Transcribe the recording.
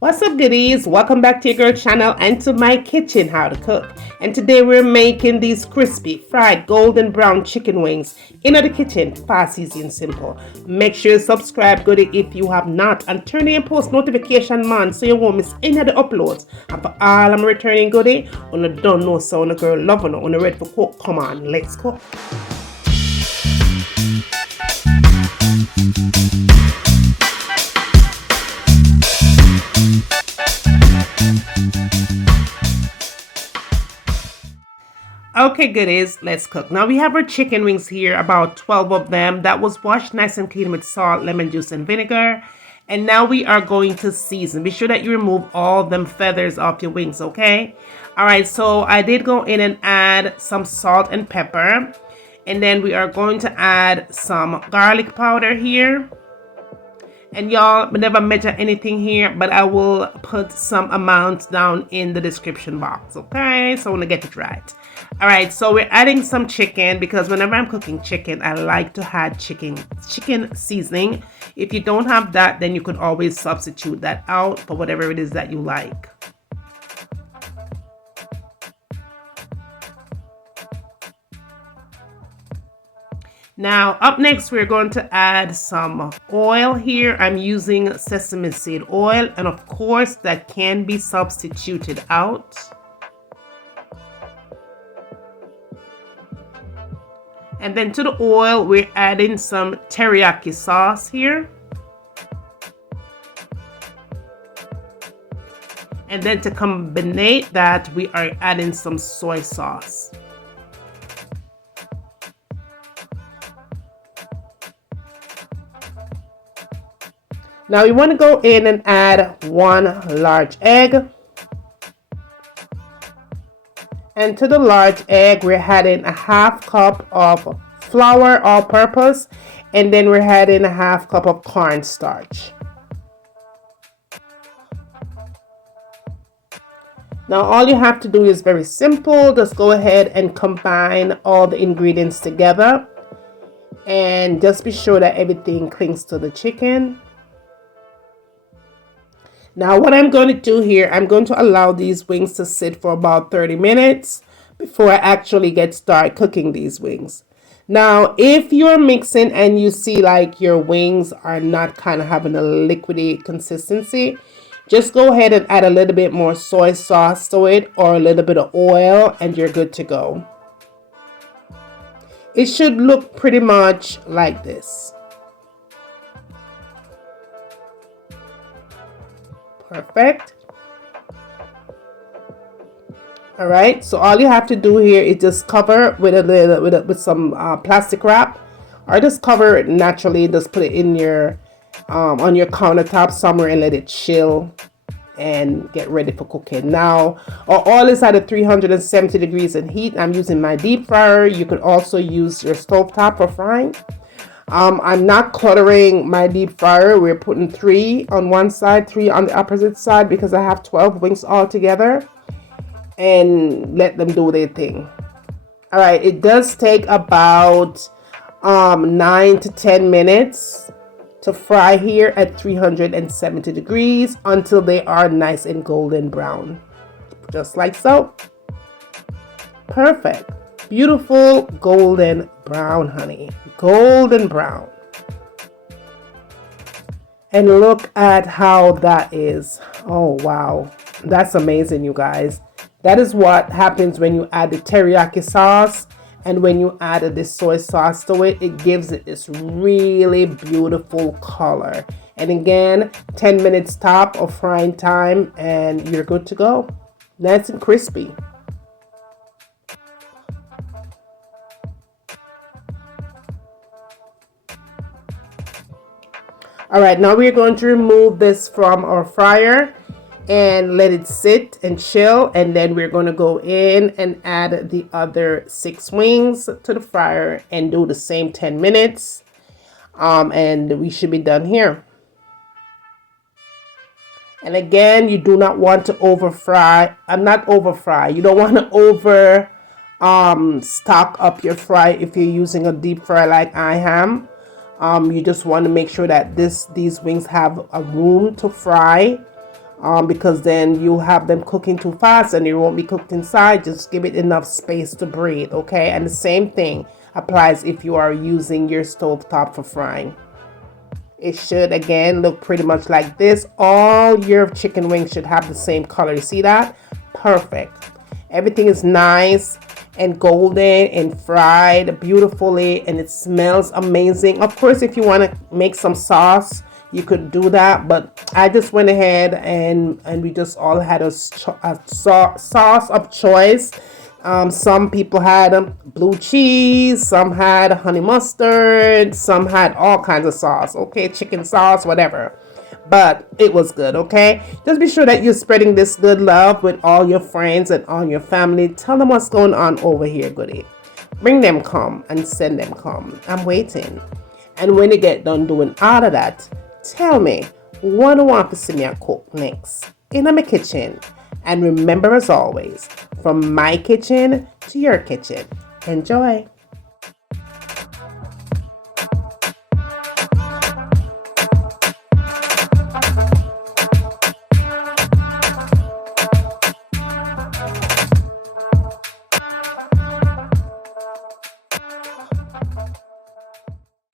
What's up, goodies? Welcome back to your girl channel and to my kitchen, how to cook. And today we're making these crispy fried golden brown chicken wings in the kitchen, fast, easy and simple. Make sure you subscribe, goodie, if you have not, and turn on post notification man so you won't miss any of the uploads. And for all I'm returning goodie, on the don't know so on the girl loving on the ready for cook. Come on, let's cook. Okay, goodies, let's cook. Now we have our chicken wings here, about 12 of them. That was washed nice and clean with salt, lemon juice, and vinegar. And now we are going to season. Be sure that you remove all them feathers off your wings, okay? All right, so I did go in and add some salt and pepper. And then we are going to add some garlic powder here. And y'all, never measure anything here, but I will put some amounts down in the description box, okay? So I want to get it right. All right, so we're adding some chicken because whenever I'm cooking chicken, I like to add chicken seasoning. If you don't have that, then you could always substitute that out for whatever it is that you like. Now, up next, we're going to add some oil here. I'm using sesame seed oil, and of course, that can be substituted out. And then to the oil, we're adding some teriyaki sauce here. And then to combine that, we are adding some soy sauce. Now we want to go in and add 1 large egg. And to the large egg, we're adding a 1/2 cup of flour all-purpose, and then we're adding a 1/2 cup of cornstarch. Now all you have to do is very simple. Just go ahead and combine all the ingredients together, and just be sure that everything clings to the chicken. Now what I'm going to do here, I'm going to allow these wings to sit for about 30 minutes before I actually get started cooking these wings. Now, if you're mixing and you see like your wings are not kind of having a liquidy consistency, just go ahead and add a little bit more soy sauce to it or a little bit of oil and you're good to go. It should look pretty much like this. Perfect. All right, so all you have to do here is just cover with with some plastic wrap, or just cover it naturally. Just put it in your on your countertop somewhere and let it chill and get ready for cooking. Now our oil is at 370 degrees in heat. I'm using my deep fryer. You could also use your stovetop for frying. I'm not cluttering my deep fryer. We're putting 3 on one side, 3 on the opposite side because I have 12 wings all together, and let them do their thing. All right, it does take about 9 to 10 minutes to fry here at 370 degrees until they are nice and golden brown, just like so. Perfect. Beautiful golden brown, honey. Golden brown. And look at how that is. Oh, wow. That's amazing, you guys. That is what happens when you add the teriyaki sauce and when you add this soy sauce to it. It gives it this really beautiful color. And again, 10 minutes top of frying time and you're good to go. Nice and crispy. All right, now we're going to remove this from our fryer and let it sit and chill, and then we're going to go in and add the other 6 wings to the fryer and do the same 10 minutes, and we should be done here. And again, you do not want to over fry. Not over fry. You don't want to over stock up your fry if you're using a deep fry like I am. You just want to make sure that these wings have a room to fry because then you have them cooking too fast and it won't be cooked inside. Just give it enough space to breathe, okay? And the same thing applies if you are using your stove top for frying. It should again look pretty much like this. All your chicken wings should have the same color. You see that? Perfect. Everything is nice and golden and fried beautifully, and it smells amazing. Of course, if you want to make some sauce, you could do that, but I just went ahead and we just all had a sauce of choice. Some people had blue cheese, some had honey mustard, some had all kinds of sauce, okay, chicken sauce, whatever. But it was good, okay? Just be sure that you're spreading this good love with all your friends and all your family. Tell them what's going on over here, goodie. Bring them come and send them come. I'm waiting. And when you get done doing all of that, tell me what you want to see me cook next in my kitchen. And remember, as always, from my kitchen to your kitchen. Enjoy.